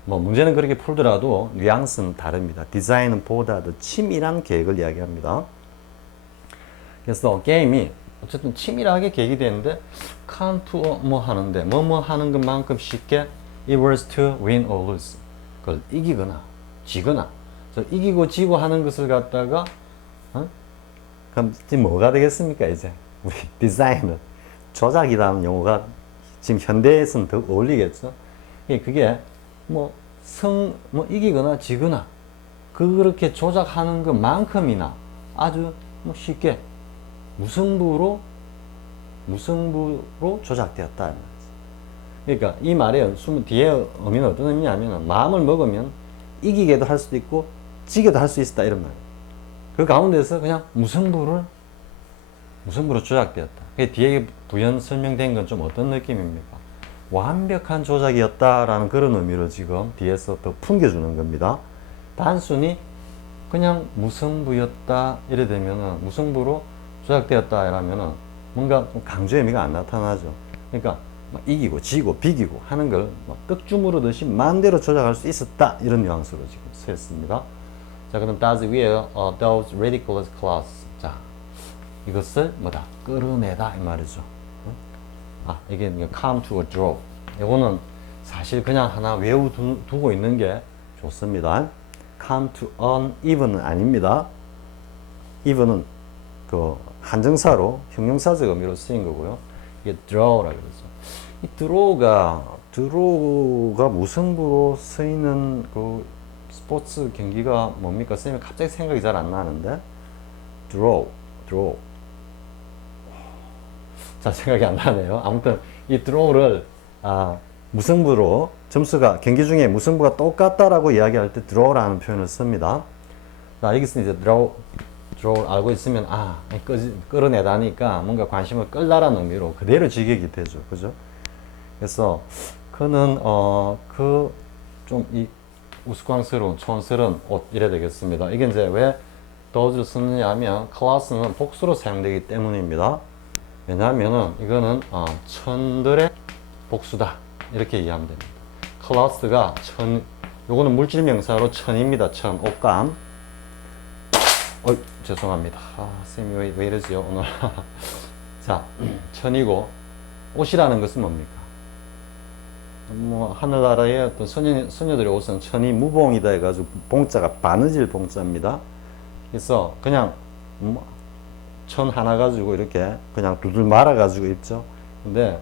뭐 문제는 그렇게 풀더라도 뉘앙스는 다릅니다. 디자인은 보다 더 치밀한 계획을 이야기합니다. 그래서 게임이 어쨌든 치밀하게 계획이 되는데 count to 뭐 하는데 뭐 하는 것만큼 쉽게 it was to win or lose. 그걸 이기거나 지거나 이기고 지고 하는 것을 갖다가 그럼 지금 뭐가 되겠습니까 이제 우리 디자인은 조작이라는 용어가 지금 현대에서는 더 어울리겠죠. 그게 뭐 이기거나 지거나 그렇게 조작하는 것만큼이나 아주 뭐 쉽게 무승부로 조작되었다. 그러니까 이 말의 뒤에 의미는 어떤 의미냐면 마음을 먹으면 이기게도 할 수도 있고 지게도 할 수 있다 이런 말이에요. 그 가운데서 그냥 무승부로 조작되었다. 뒤에 부연 설명된 건 좀 어떤 느낌입니까? 완벽한 조작이었다라는 그런 의미로 지금 뒤에서 더 풍겨주는 겁니다. 단순히 그냥 무승부였다 이래 되면은 무승부로 조작되었다 이러면은 뭔가 좀 강조 의미가 안 나타나죠. 그러니까 막 이기고 지고 비기고 하는 걸 떡주무르듯이 마음대로 조작할 수 있었다 이런 뉘앙스로 지금 쓰였습니다. 자, 그럼 does wear those ridiculous clothes. 자, 이것을 뭐다 끌어내다 이 말이죠. 이게 come to a draw. 이거는 사실 그냥 하나 외워두고 있는 게 좋습니다. come to an even은 아닙니다. even은 그 한정사로 형용사적 의미로 쓰인 거고요. 이게 draw라고 그러죠. 이 드로우가 무승부로 쓰이는 그 스포츠 경기가 뭡니까? 선생님 갑자기 생각이 잘 안 나는데 드로우 자, 생각이 안 나네요. 아무튼 이 드로우를 무승부로 점수가 경기 중에 무승부가 똑같다라고 이야기할 때 드로우라는 표현을 씁니다. 자, 여기서 이제 드로우 알고 있으면 끌어내다니까 뭔가 관심을 끌다라는 의미로 그대로 직역이 되죠. 그죠? 그래서 그는 그 좀 이 우스꽝스러운 촌스러운 옷 이래 되겠습니다. 이게 이제 왜 does를 쓰느냐 하면 클래스는 복수로 사용되기 때문입니다. 왜냐하면은 이거는 천들의 복수다 이렇게 이해하면 됩니다. 클래스가 요거는 물질 명사로 천입니다. 천 옷감. 죄송합니다. 쌤이 왜 이러지요 오늘. 자, 천이고 옷이라는 것은 뭡니까? 뭐 하늘나라의 어떤 소녀들의 옷은 천이 무봉이다 해가지고 봉자가 바느질 봉자입니다. 그래서 그냥 천 하나 가지고 이렇게 그냥 두들 말아 가지고 입죠. 근데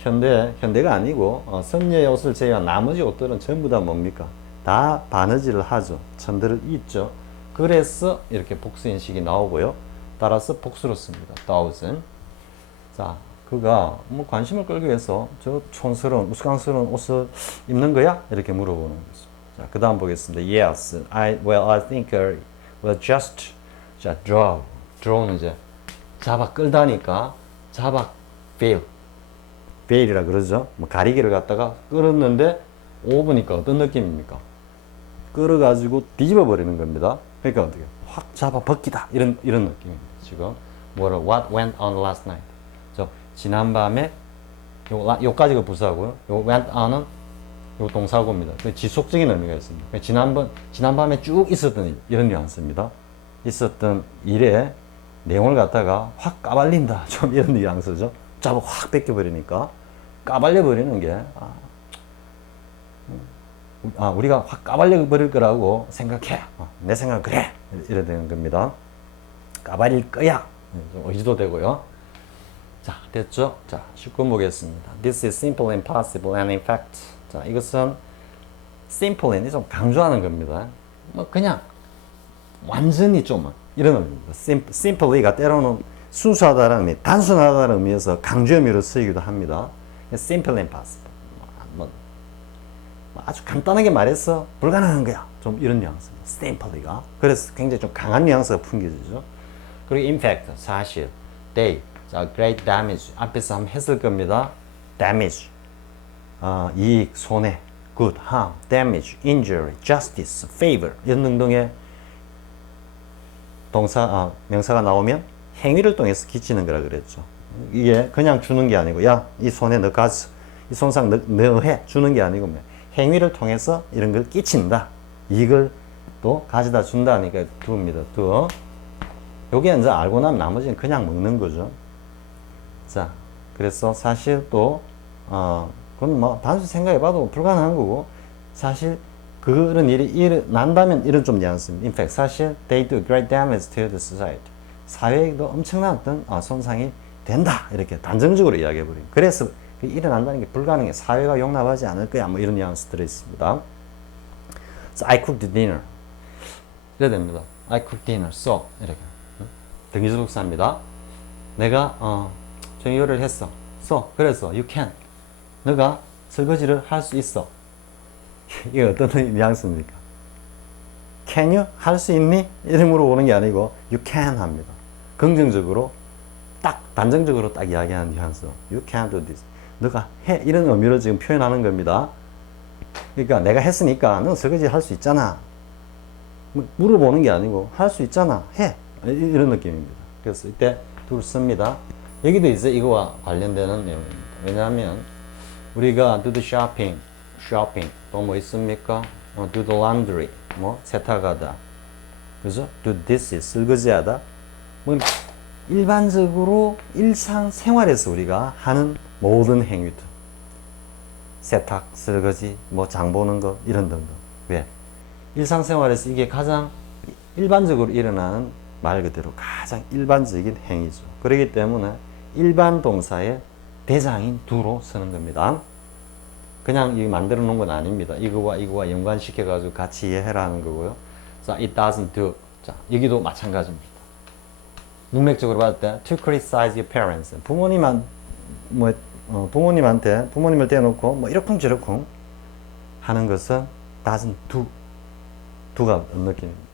현대가 아니고 선녀의 옷을 제외한 나머지 옷들은 전부 다 뭡니까? 다 바느질을 하죠. 천들을 입죠. 그래서 이렇게 복수 인식이 나오고요. 따라서 복수로 씁니다. thousand. 자, 그가 뭐 관심을 끌기 위해서 저 촌스러운 우스꽝스러운 옷을 입는 거야? 이렇게 물어보는 거죠. 자, 그 다음 보겠습니다. Yes, I think well just draw는 이제 잡아 끌다니까 feel 베일이라 그러죠. 뭐 가리개를 갖다가 끓었는데 오브니까 어떤 느낌입니까? 끓어가지고 뒤집어 버리는 겁니다. 그러니까 어떻게 확 잡아 벗기다 이런 느낌입니다. 지금 뭐라 What went on last night? 저 지난밤에 요까지가 부사고요. 요 went on은 요 동사고입니다. 그 지속적인 의미가 있습니다. 지난밤에 쭉 있었던 일, 이런 뉘앙스입니다. 있었던 일에 내용을 갖다가 확 까발린다. 좀 이런 뉘앙스죠. 잡아 확 뺏겨버리니까 까발려 버리는 게 우리가 확 까발려 버릴 거라고 생각해. 내 생각은 그래. 이래 되는 겁니다. 까발릴 거야. 좀 의지도 되고요. 자, 됐죠? 자, 19번 보겠습니다. This is simple, impossible, and in fact. 자, 이것은 simple이 좀 강조하는 겁니다. 뭐 그냥 완전히 좀 이런 의미입니다. simply가 때로는 순수하다는 의미, 단순하다는 의미에서 강조 의미로 쓰이기도 합니다. simple, impossible. 아주 간단하게 말해서 불가능한 거야. 좀 이런 뉘앙스입니다. simply가. 그래서 굉장히 좀 강한 뉘앙스가 풍겨지죠. 그리고 in fact, 사실, they, 자, great damage. 앞에서 한번 했을 겁니다. damage. 이익, 손해, good, harm, damage, injury, justice, favor 이런 등등의 명사가 나오면 행위를 통해서 끼치는 거라 그랬죠. 이게 그냥 주는 게 아니고 야, 이 손해 너 가져, 이 손상 너 해 주는 게 아니고 행위를 통해서 이런 걸 끼친다. 이걸 또 가져다 준다니까 do입니다. do. 요게 이제 알고 나면 나머지는 그냥 먹는 거죠. 자, 그래서 사실 또 그건 뭐 단순히 생각해봐도 불가능한 거고 사실 그런 일이 일어난다면 이런 좀 뉘앙스입니다. In fact, 사실 they do great damage to the society. 사회에도 엄청난 어떤 손상이 된다. 이렇게 단정적으로 이야기해버려요. 그래서 일어난다는 게 불가능해. 사회가 용납하지 않을 거야. 뭐 이런 뉘앙스 들어있습니다. So I cooked dinner. 이래야 됩니다. I cooked dinner. So 이렇게 등기소속사입니다. 내가 요리를 했어. So 그래서 you can. 너가 설거지를 할 수 있어. 이게 어떤 뉘앙스입니까? Can you? 할 수 있니? 이름으로 오는 게 아니고 you can 합니다. 긍정적으로 딱 단정적으로 딱 이야기하는 뉘앙스. You can do this. 너가 해. 이런 의미로 지금 표현하는 겁니다. 그러니까 내가 했으니까 너 설거지 할 수 있잖아. 물어보는 게 아니고 할 수 있잖아. 해. 이런 느낌입니다. 그래서 이때 do 씁니다. 여기도 이제 이거와 관련되는 내용입니다. 왜냐하면 우리가 do the shopping 또 뭐 있습니까? do the laundry 뭐 세탁하다, 그죠? do this 설거지하다. 뭐 일반적으로 일상생활에서 우리가 하는 모든 행위들, 세탁, 설거지, 뭐 장 보는 거 이런 등등. 왜? 일상생활에서 이게 가장 일반적으로 일어나는 말 그대로 가장 일반적인 행위죠. 그렇기 때문에 일반 동사의 대장인 do로 쓰는 겁니다. 그냥 이 만들어 놓은 건 아닙니다. 이거와 연관시켜가지고 같이 이해하라는 거고요. 자, it doesn't do. 자, 여기도 마찬가지입니다. 문맥적으로 봤을 때 to criticize your parents. 부모님한테 부모님을 대놓고 뭐 이러쿵저러쿵 하는 것은 doesn't do. do가 어떤 느낌입니까?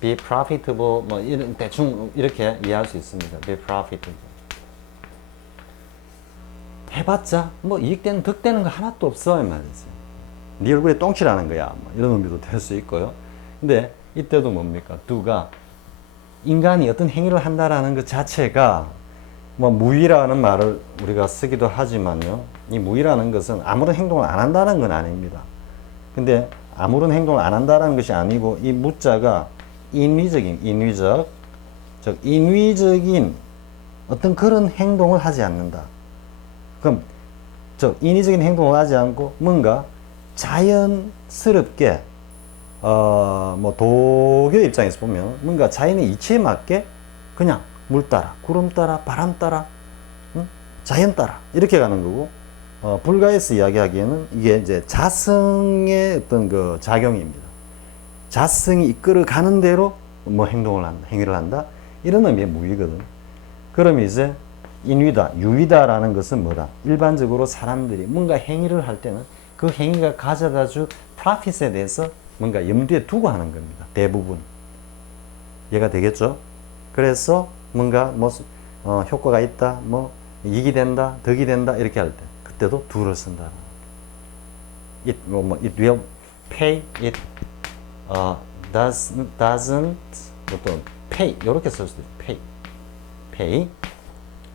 be profitable 뭐 이런 대충 이렇게 이해할 수 있습니다. be profitable. 해봤자 뭐 이익되는 득되는 거 하나도 없어 이 말이지. 네 얼굴에 똥칠하는 거야. 뭐 이런 의미도 될 수 있고요. 근데 이때도 뭡니까? do가 인간이 어떤 행위를 한다라는 것 자체가 뭐 무의라는 말을 우리가 쓰기도 하지만요. 이 무의라는 것은 아무런 행동을 안 한다는 건 아닙니다. 근데 아무런 행동을 안 한다는 것이 아니고 이 무자가 인위적인 어떤 그런 행동을 하지 않는다. 그럼 인위적인 행동을 하지 않고 뭔가 자연스럽게 뭐 도교 입장에서 보면 뭔가 자연의 이치에 맞게 그냥 물 따라, 구름 따라, 바람 따라, 자연 따라 이렇게 가는 거고 불가에서 이야기하기에는 이게 이제 자성의 어떤 그 작용입니다. 자성이 이끌어 가는 대로 뭐 행위를 한다 이런 의미의 무의거든. 그럼 이제 인위다, 유의다라는 것은 뭐다? 일반적으로 사람들이 뭔가 행위를 할 때는 그 행위가 가져다 줄 프로핏에 대해서 뭔가 염두에 두고 하는 겁니다. 대부분. 이해가 되겠죠? 그래서 뭔가 뭐 효과가 있다, 뭐 이익이 된다, 덕이 된다 이렇게 할 때 그때도 do를 쓴다. it will pay, it doesn't 또 pay 이렇게 쓸 수도 있어요. pay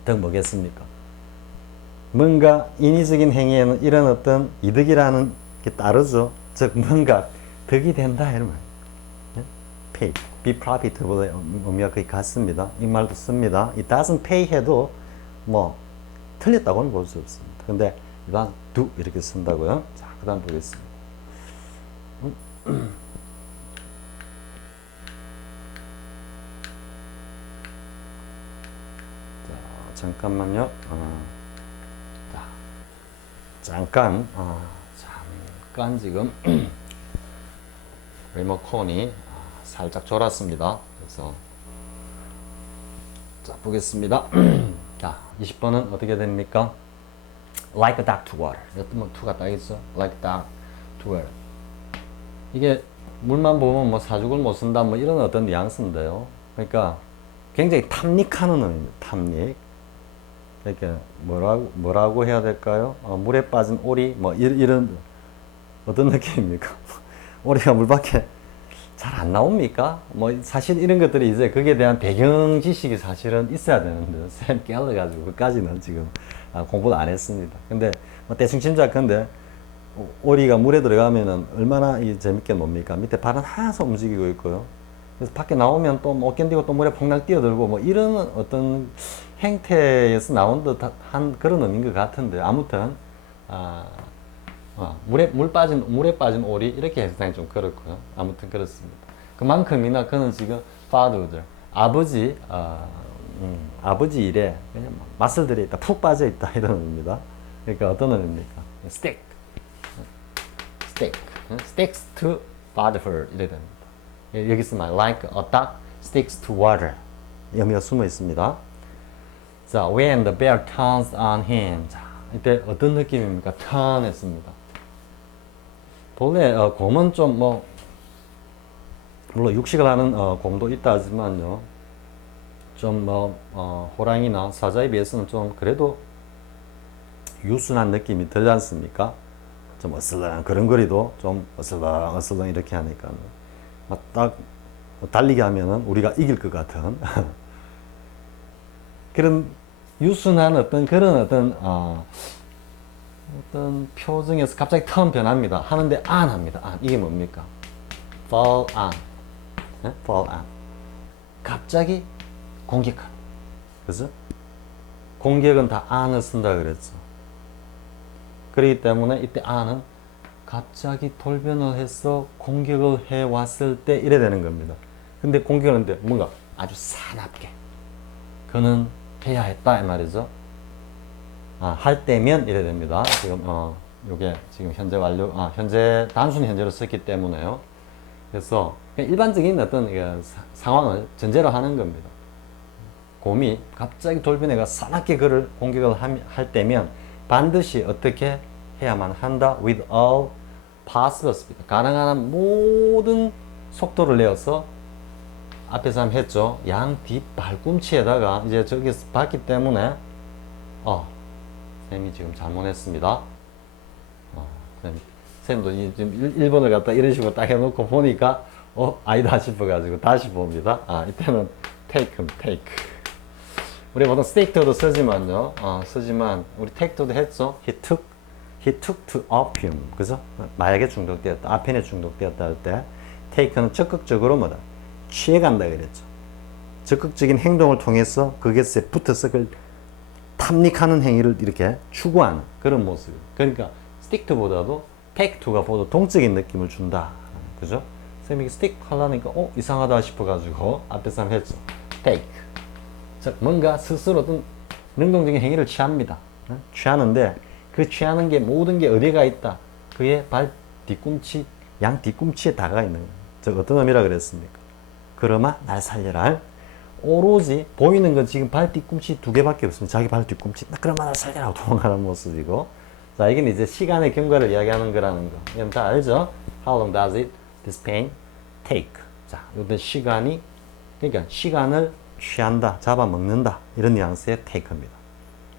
등 뭐겠습니까? 뭔가 인위적인 행위에는 이런 어떤 이득이라는 게 따르죠. 즉 뭔가 덕이 된다 이런 말. pay, be profitable 의미가 거의 같습니다. 이 말도 씁니다. it doesn't pay 해도 뭐 틀렸다고는 볼 수 없습니다. 근데 일반 do 이렇게 쓴다고요. 자, 그 다음 보겠습니다. 자, 잠깐만요. 잠깐 지금 리모컨이 살짝 졸았습니다. 그래서 자 보겠습니다. 자 20번은 어떻게 됩니까? Like a duck to water. 이것도 뭐 to가 딱 있어. Like a duck to water. 이게 물만 보면 뭐 사죽을 못 쓴다 뭐 이런 어떤 뉘앙스인데요. 그러니까 굉장히 탐닉하는 의미입니다. 탐닉. 이렇게 뭐라고 해야 될까요? 물에 빠진 오리 뭐 이런 어떤 느낌입니까? 오리가 물 밖에 잘 안 나옵니까? 뭐 사실 이런 것들이 이제 거기에 대한 배경 지식이 사실은 있어야 되는데 쌤 깨알려가지고 그까지는 지금 공부를 안 했습니다. 근데 뭐 대충 짐작컨대 오리가 물에 들어가면은 얼마나 재밌게 놉니까? 밑에 발은 하나도 움직이고 있고요. 그래서 밖에 나오면 또 못 견디고 또 물에 폭락 뛰어들고 뭐 이런 어떤 행태에서 나온 듯한 그런 의미인 것 같은데 아무튼 물에 빠진 오리 이렇게 해석하기 좀 그렇고요. 아무튼 그렇습니다. 그만큼이나 그는 지금 father 아버지 일에 그냥 맛을 들여 있다, 푹 빠져 있다 이런 의미입니다. 그러니까 어떤 의미입니까? sticks to father 이래 됩니다. 여기 쓰면 like a duck sticks to water 의미가 숨어 있습니다. 자, when the bear turns on him. 자, 이때 어떤 느낌입니까? turn 했습니다. 본래 곰은 좀 뭐 물론 육식을 하는 곰도 있다 하지만요. 좀 호랑이나 사자에 비해서는 좀 그래도 유순한 느낌이 들지 않습니까? 좀 어슬렁 그런거리도 좀 어슬렁 이렇게 하니까 딱 달리게 하면은 우리가 이길 것 같은 그런 유순한 어떤 그런 어떤 표정에서 갑자기 턴 변합니다. 하는데 안 합니다. 안. 이게 뭡니까? fall on. 네? fall on. 갑자기 공격하다. 그죠? 공격은 다 on을 쓴다 그랬죠. 그렇기 때문에 이때 on은 갑자기 돌변을 해서 공격을 해 왔을 때 이래 되는 겁니다. 근데 공격하는데 뭔가 아주 사납게 그는 해야 했다 이 말이죠. 할 때면 이래 됩니다. 지금 요게 지금 현재 완료 현재 단순 현재로 썼기 때문에요. 그래서 일반적인 어떤 상황을 전제로 하는 겁니다. 곰이 갑자기 돌변해가 사납게 그를 공격을 할 때면 반드시 어떻게 해야만 한다. with all possible speed. 가능한 모든 속도를 내어서 앞에서 한번 했죠. 양 뒷 발꿈치에다가 이제 저기서 봤기 때문에 쌤이 지금 잘못했습니다. 쌤도 지금 1번을 갖다 이런 식으로 딱 해놓고 보니까 아니다 싶어가지고 다시 봅니다. 이때는 take. 우리 보통 스테이크도 쓰지만요. 쓰지만 우리 take도 했죠. He took to opium. 그죠? 마약에 중독되었다. 아펜에 중독되었다 할 때 take는 적극적으로 뭐다? 취해간다 그랬죠. 적극적인 행동을 통해서 그것에 붙어서 그걸 탐닉하는 행위를 이렇게 추구하는 그런 모습. 그러니까 stick to보다도 take to가 보다 동적인 느낌을 준다. 그죠? 쌤이 stick 하려니까 이상하다 싶어가지고 앞에서 한번 했죠. take. 즉 뭔가 스스로 어떤 능동적인 행위를 취합니다. 취하는데 그 취하는 게 모든 게 어디가 있다. 그의 발 뒤꿈치, 양 뒤꿈치에 다가 있는 거예요. 즉 어떤 의미라 그랬습니까? 그러마 날 살려라. 오로지 보이는 건 지금 발 뒤꿈치 2개밖에 없습니다. 자기 발 뒤꿈치 그러마 날 살려라 도망가는 모습이고, 자 이건 이제 시간의 경과를 이야기하는 거라는 거. 이건 다 알죠? How long does it this pain take? 자, 이때 시간이 그러니까 시간을 취한다, 잡아먹는다 이런 뉘앙스의 take입니다.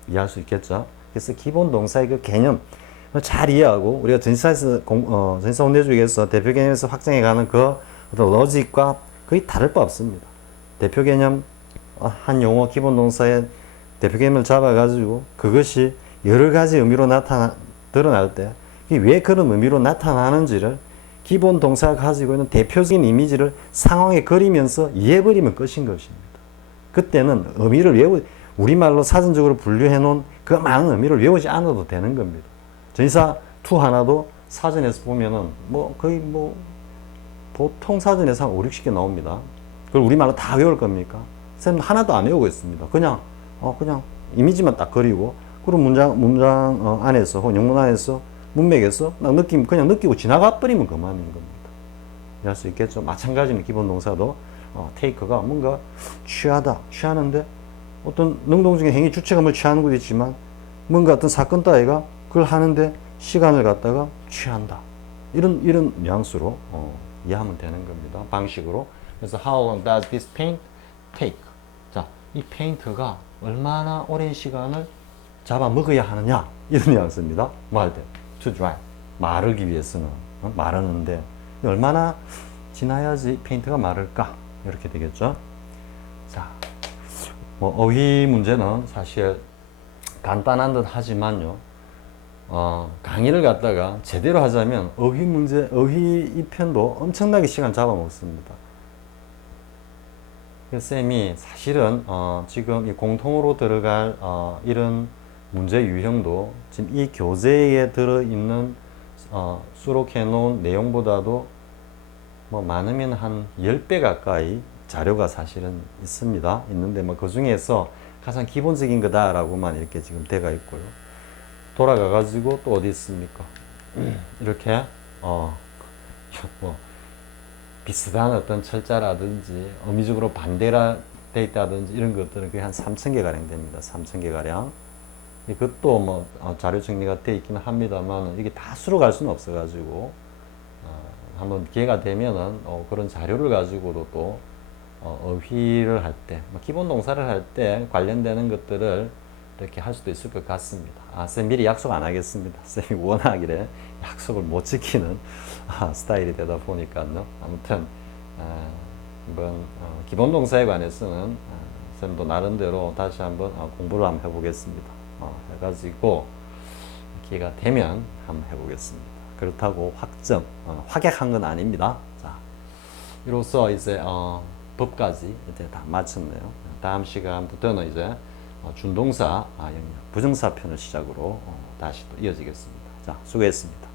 이해할 수 있겠죠? 그래서 기본 동사의 그 개념 잘 이해하고 우리가 전치사 원대주의에서 대표 개념에서 확장해가는 그 어떤 로직과 거의 다를 바 없습니다. 대표 개념 한 용어 기본 동사의 대표 개념을 잡아가지고 그것이 여러 가지 의미로 드러날 때 왜 그런 의미로 나타나는지를 기본 동사가 가지고 있는 대표적인 이미지를 상황에 그리면서 이해해버리면 끝인 것입니다. 그때는 의미를 우리말로 사전적으로 분류해 놓은 그 많은 의미를 외우지 않아도 되는 겁니다. 전치사 투 하나도 사전에서 보면은 거의 보통 사전에서 한 5, 60개 나옵니다. 그걸 우리말로 다 외울 겁니까? 쌤 하나도 안 외우고 있습니다. 그냥 이미지만 딱 그리고 그리고 문장 안에서 혹은 영문 안에서 문맥에서 그냥 느끼고 지나가 버리면 그만인 겁니다. 이해할 수 있겠죠? 마찬가지로 기본 동사도 take가 뭔가 취하는데 어떤 능동적인 행위 주체가 뭘 취하는 것도 있지만 뭔가 어떤 사건 따위가 그걸 하는데 시간을 갖다가 취한다. 이런 뉘앙스로 이해하면 되는 겁니다. 방식으로. 그래서 how long does this paint take? 자, 이 페인트가 얼마나 오랜 시간을 잡아먹어야 하느냐 이런 뉘앙스입니다. 뭐 할 때? to dry. 마르기 위해서는 마르는데 얼마나 지나야지 페인트가 마를까? 이렇게 되겠죠. 자, 어휘 문제는 사실 간단한 듯 하지만요. 강의를 갖다가 제대로 하자면 어휘 이 편도 엄청나게 시간 잡아먹습니다. 쌤이 사실은 지금 이 공통으로 들어갈 이런 문제 유형도 지금 이 교재에 들어있는 수록해 놓은 내용보다도 많으면 한 10배 가까이 자료가 사실은 있는데 그 중에서 가장 기본적인 거다라고만 이렇게 지금 돼가 있고요. 돌아가 가지고 또 어디 있습니까? 이렇게 비슷한 어떤 철자라든지 의미적으로 반대라 돼 있다든지 이런 것들은 거의 한 3,000개 가량 됩니다. 3,000개 가량. 이것도 자료 정리가 돼 있기는 합니다만 이게 다 수록할 수는 없어가지고 한번 기회가 되면은 그런 자료를 가지고도 또 어휘를 할 때, 기본 동사를 할 때 관련되는 것들을 이렇게 할 수도 있을 것 같습니다. 쌤 미리 약속 안 하겠습니다. 쌤이 워낙이래 약속을 못 지키는 스타일이 되다 보니까요. 아무튼 한번 기본 동사에 관해서는 쌤도 나름대로 다시 한번 공부를 한번 해보겠습니다. 해가지고 기회가 되면 한번 해보겠습니다. 그렇다고 확약한 건 아닙니다. 자, 이로써 이제 법까지 이제 다 마쳤네요. 다음 시간부터는 이제 준동사 영역, 부정사 편을 시작으로 다시 또 이어지겠습니다. 자, 수고했습니다.